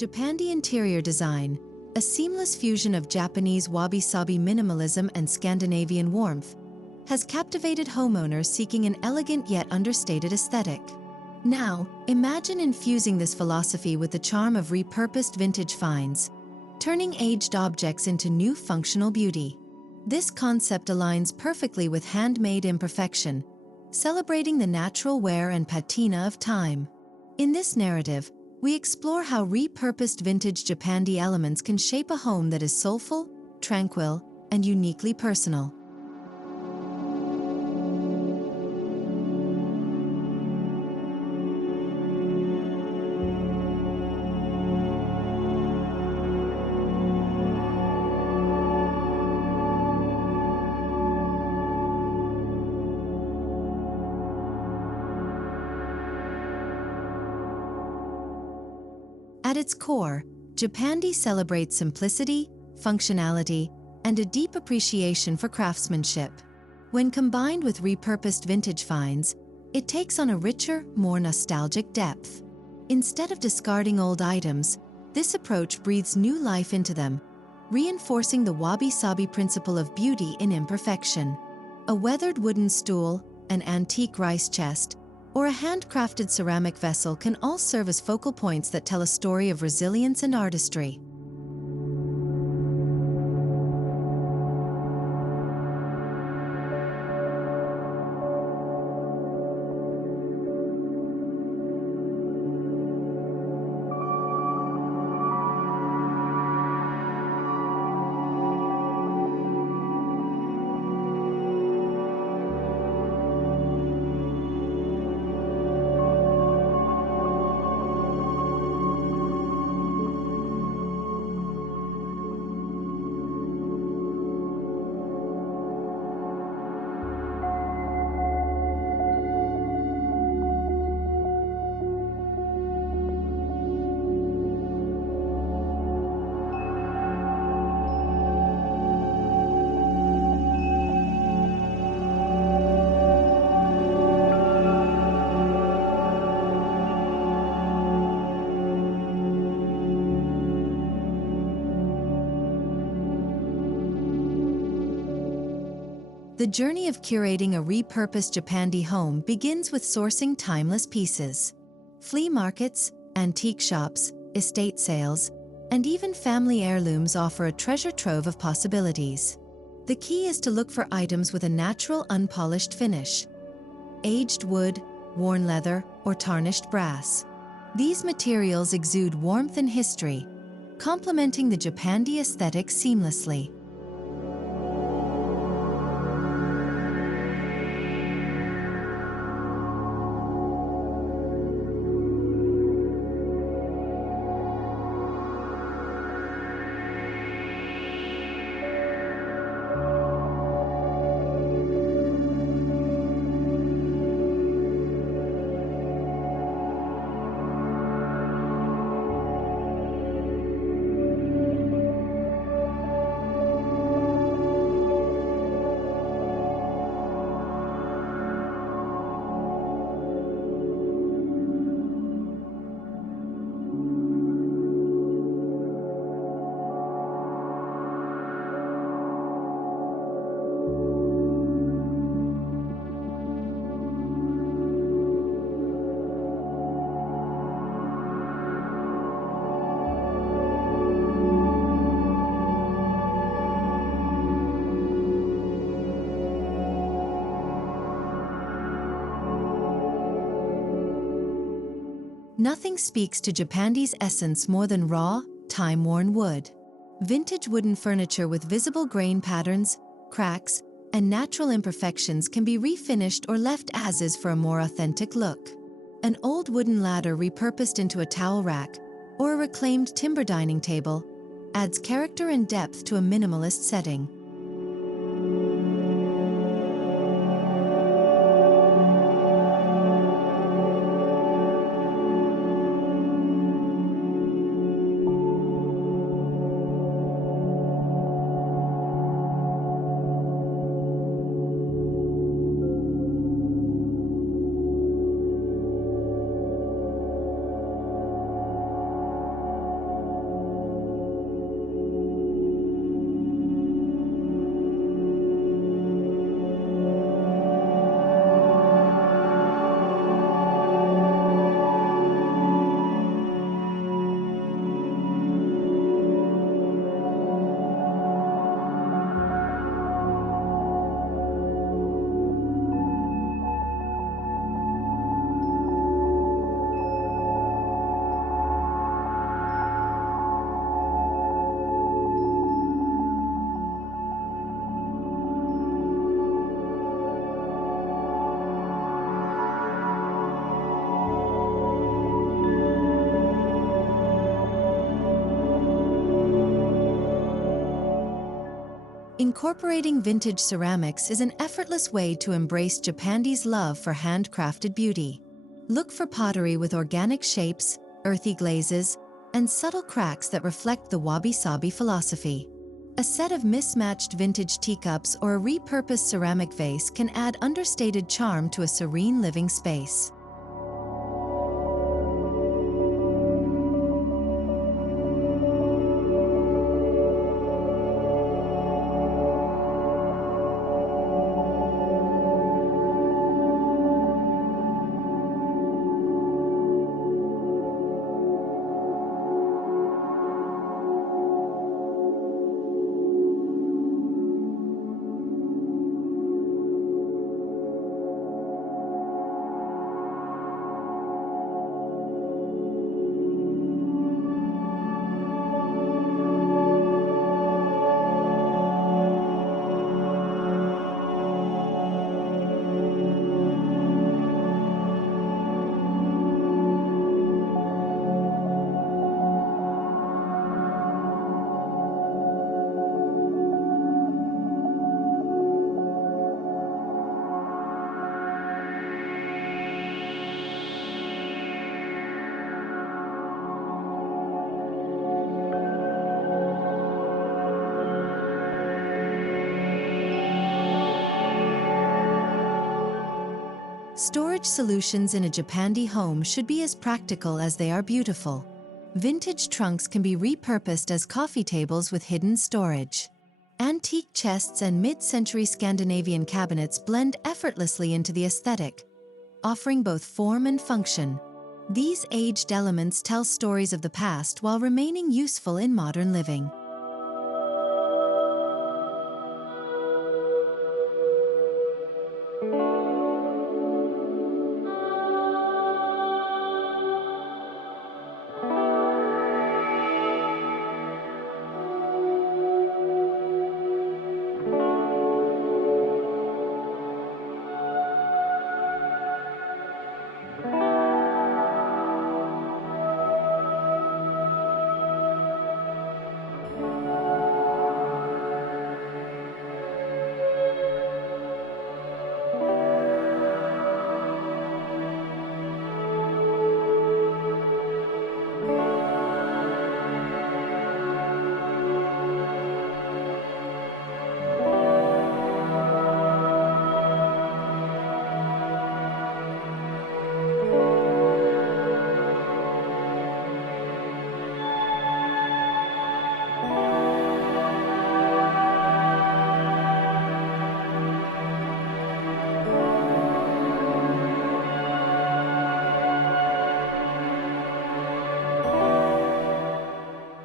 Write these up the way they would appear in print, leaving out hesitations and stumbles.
Japandi interior design, a seamless fusion of Japanese wabi-sabi minimalism and Scandinavian warmth, has captivated homeowners seeking an elegant yet understated aesthetic. Now, imagine infusing this philosophy with the charm of repurposed vintage finds, turning aged objects into new functional beauty. This concept aligns perfectly with handmade imperfection, celebrating the natural wear and patina of time. In this narrative, we explore how repurposed vintage Japandi elements can shape a home that is soulful, tranquil, and uniquely personal. At its core, Japandi celebrates simplicity, functionality, and a deep appreciation for craftsmanship. When combined with repurposed vintage finds, it takes on a richer, more nostalgic depth. Instead of discarding old items, this approach breathes new life into them, reinforcing the wabi-sabi principle of beauty in imperfection. A weathered wooden stool, an antique rice chest, or a handcrafted ceramic vessel can all serve as focal points that tell a story of resilience and artistry. The journey of curating a repurposed Japandi home begins with sourcing timeless pieces. Flea markets, antique shops, estate sales, and even family heirlooms offer a treasure trove of possibilities. The key is to look for items with a natural, unpolished finish. Aged wood, worn leather, or tarnished brass. These materials exude warmth and history, complementing the Japandi aesthetic seamlessly. Nothing speaks to Japandi's essence more than raw, time-worn wood. Vintage wooden furniture with visible grain patterns, cracks, and natural imperfections can be refinished or left as is for a more authentic look. An old wooden ladder repurposed into a towel rack, or a reclaimed timber dining table, adds character and depth to a minimalist setting. Incorporating vintage ceramics is an effortless way to embrace Japandi's love for handcrafted beauty. Look for pottery with organic shapes, earthy glazes, and subtle cracks that reflect the wabi-sabi philosophy. A set of mismatched vintage teacups or a repurposed ceramic vase can add understated charm to a serene living space. Storage solutions in a Japandi home should be as practical as they are beautiful. Vintage trunks can be repurposed as coffee tables with hidden storage. Antique chests and mid-century Scandinavian cabinets blend effortlessly into the aesthetic, offering both form and function. These aged elements tell stories of the past while remaining useful in modern living.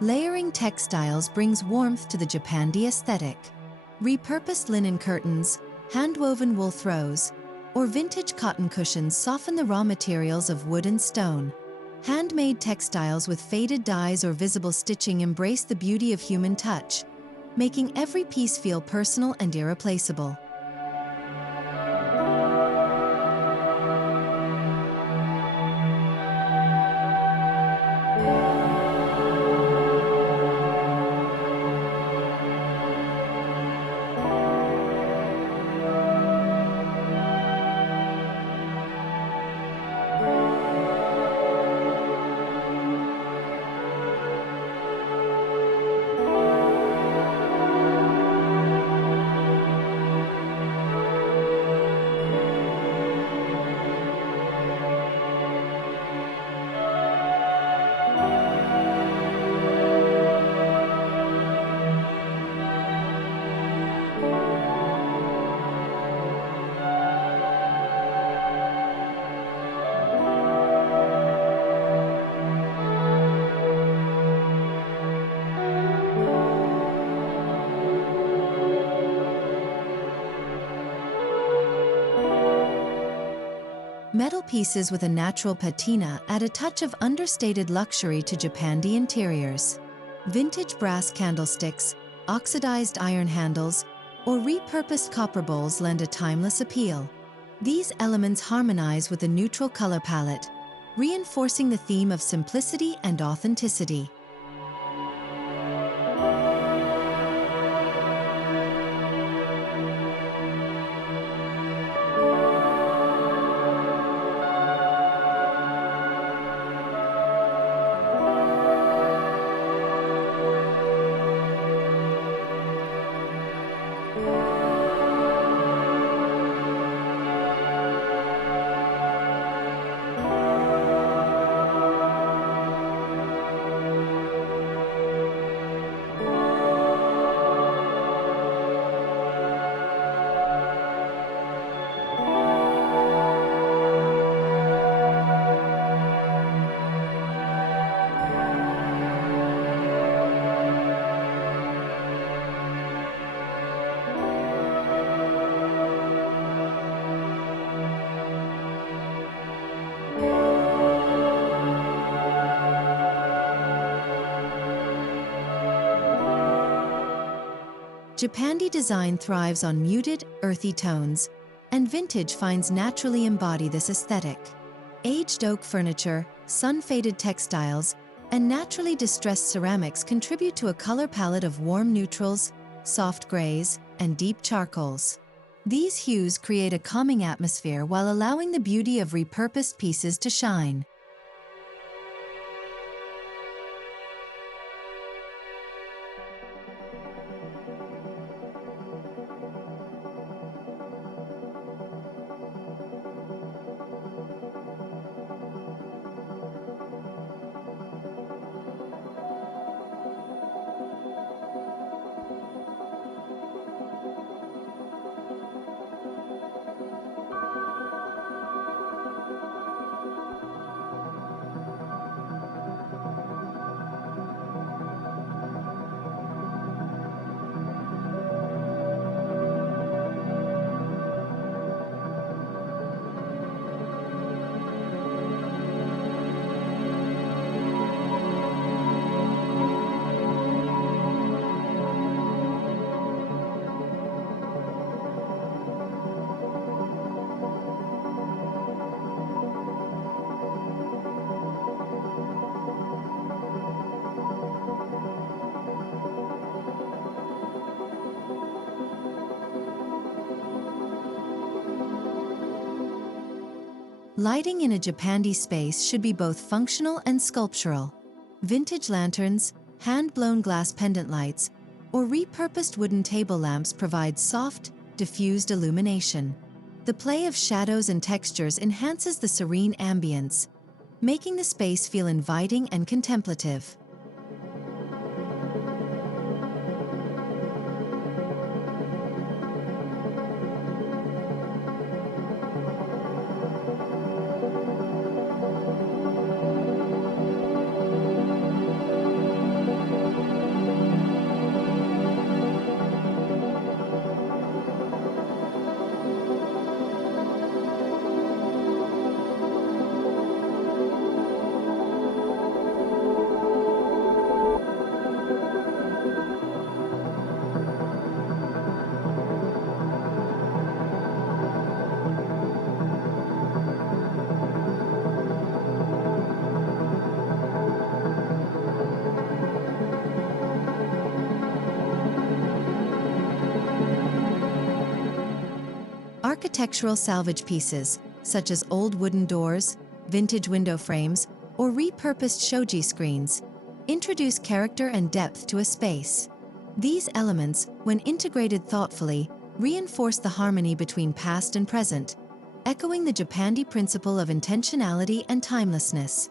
Layering textiles brings warmth to the Japandi aesthetic. Repurposed linen curtains, hand-woven wool throws, or vintage cotton cushions soften the raw materials of wood and stone. Handmade textiles with faded dyes or visible stitching embrace the beauty of human touch, making every piece feel personal and irreplaceable. Metal pieces with a natural patina add a touch of understated luxury to Japandi interiors. Vintage brass candlesticks, oxidized iron handles, or repurposed copper bowls lend a timeless appeal. These elements harmonize with a neutral color palette, reinforcing the theme of simplicity and authenticity. Japandi design thrives on muted, earthy tones, and vintage finds naturally embody this aesthetic. Aged oak furniture, sun-faded textiles, and naturally distressed ceramics contribute to a color palette of warm neutrals, soft grays, and deep charcoals. These hues create a calming atmosphere while allowing the beauty of repurposed pieces to shine. Lighting in a Japandi space should be both functional and sculptural. Vintage lanterns, hand-blown glass pendant lights, or repurposed wooden table lamps provide soft, diffused illumination. The play of shadows and textures enhances the serene ambience, making the space feel inviting and contemplative. Architectural salvage pieces, such as old wooden doors, vintage window frames, or repurposed shoji screens, introduce character and depth to a space. These elements, when integrated thoughtfully, reinforce the harmony between past and present, echoing the Japandi principle of intentionality and timelessness.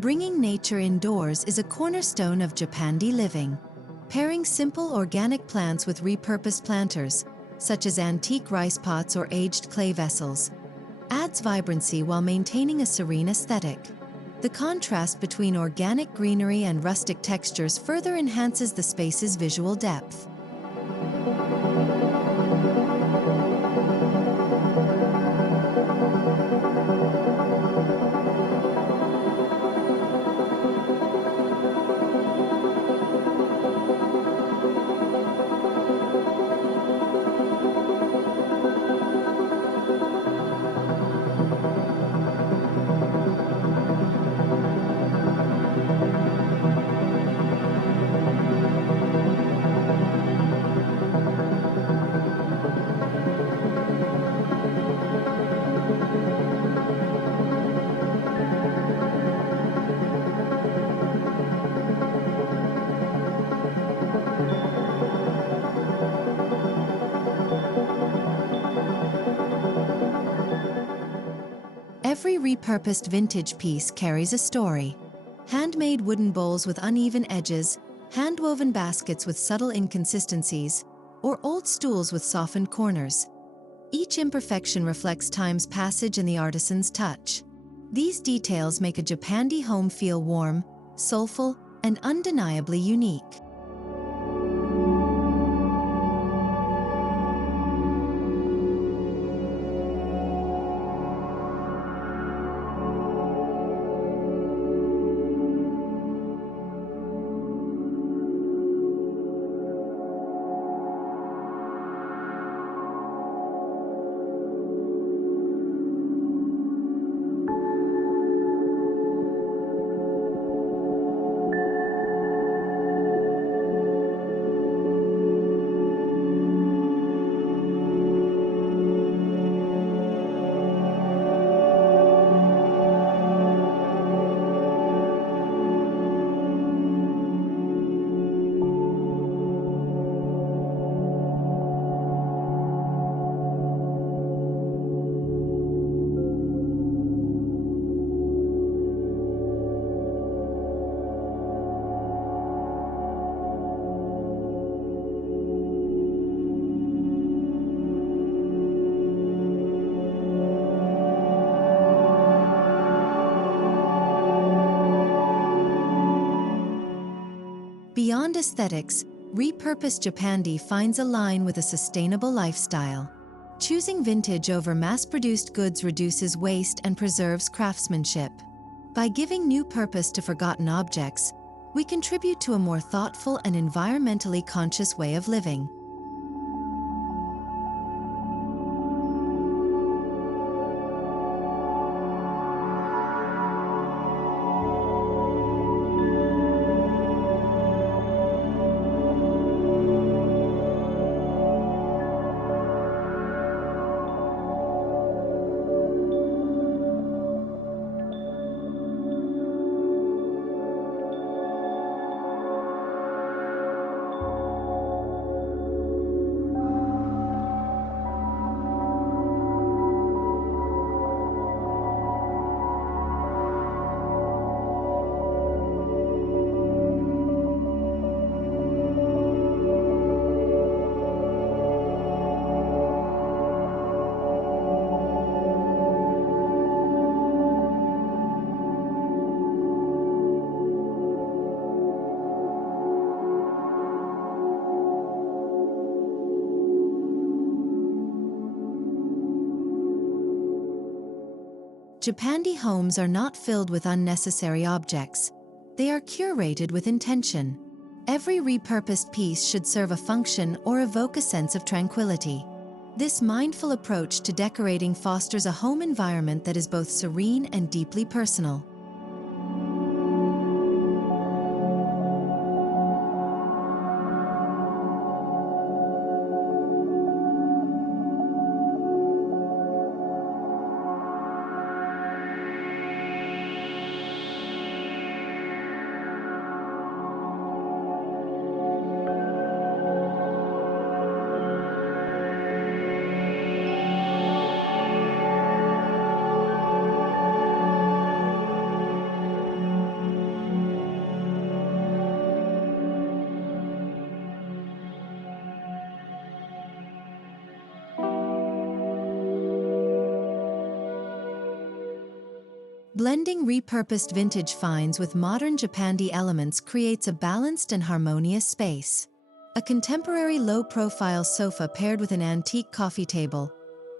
Bringing nature indoors is a cornerstone of Japandi living. Pairing simple organic plants with repurposed planters, such as antique rice pots or aged clay vessels, adds vibrancy while maintaining a serene aesthetic. The contrast between organic greenery and rustic textures further enhances the space's visual depth. Every repurposed vintage piece carries a story. Handmade wooden bowls with uneven edges, hand-woven baskets with subtle inconsistencies, or old stools with softened corners. Each imperfection reflects time's passage and the artisan's touch. These details make a Japandi home feel warm, soulful, and undeniably unique. Beyond aesthetics, Repurposed Japandi finds a line with a sustainable lifestyle. Choosing vintage over mass-produced goods reduces waste and preserves craftsmanship. By giving new purpose to forgotten objects, we contribute to a more thoughtful and environmentally conscious way of living. Japandi homes are not filled with unnecessary objects. They are curated with intention. Every repurposed piece should serve a function or evoke a sense of tranquility. This mindful approach to decorating fosters a home environment that is both serene and deeply personal. Blending repurposed vintage finds with modern Japandi elements creates a balanced and harmonious space. A contemporary low-profile sofa paired with an antique coffee table,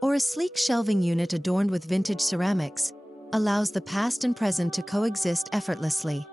or a sleek shelving unit adorned with vintage ceramics, allows the past and present to coexist effortlessly.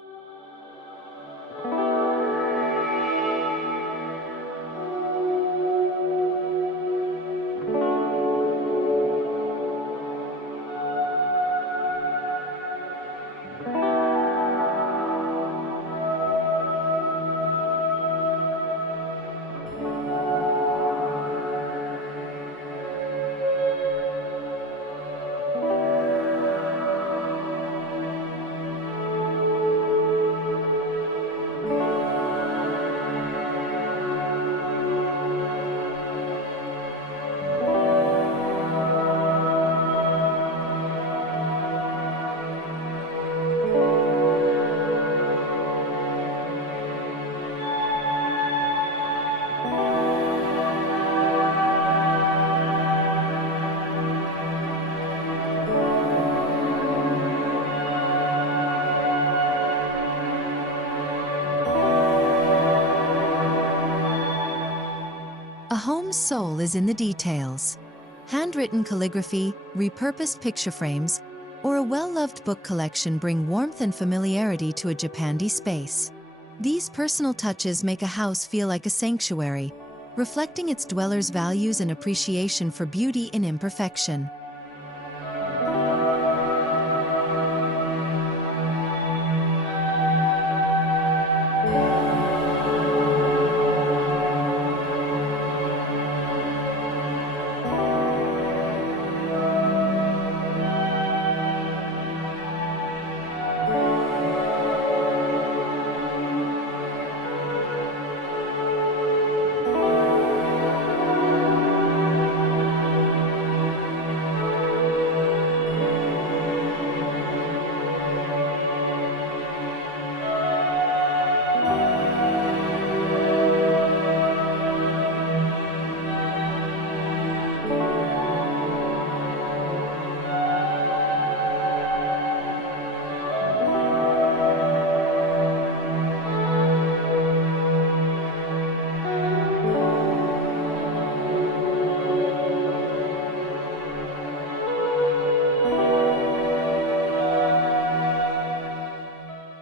A home's soul is in the details. Handwritten calligraphy, repurposed picture frames, or a well-loved book collection bring warmth and familiarity to a Japandi space. These personal touches make a house feel like a sanctuary, reflecting its dwellers' values and appreciation for beauty in imperfection.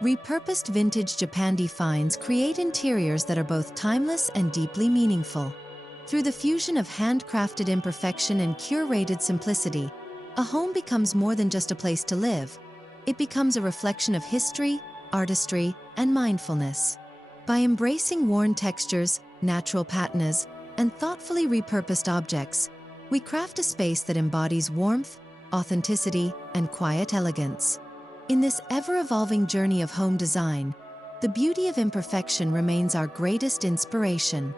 Repurposed vintage Japandi finds create interiors that are both timeless and deeply meaningful. Through the fusion of handcrafted imperfection and curated simplicity, a home becomes more than just a place to live. It becomes a reflection of history, artistry, and mindfulness. By embracing worn textures, natural patinas, and thoughtfully repurposed objects, we craft a space that embodies warmth, authenticity, and quiet elegance. In this ever-evolving journey of home design, the beauty of imperfection remains our greatest inspiration.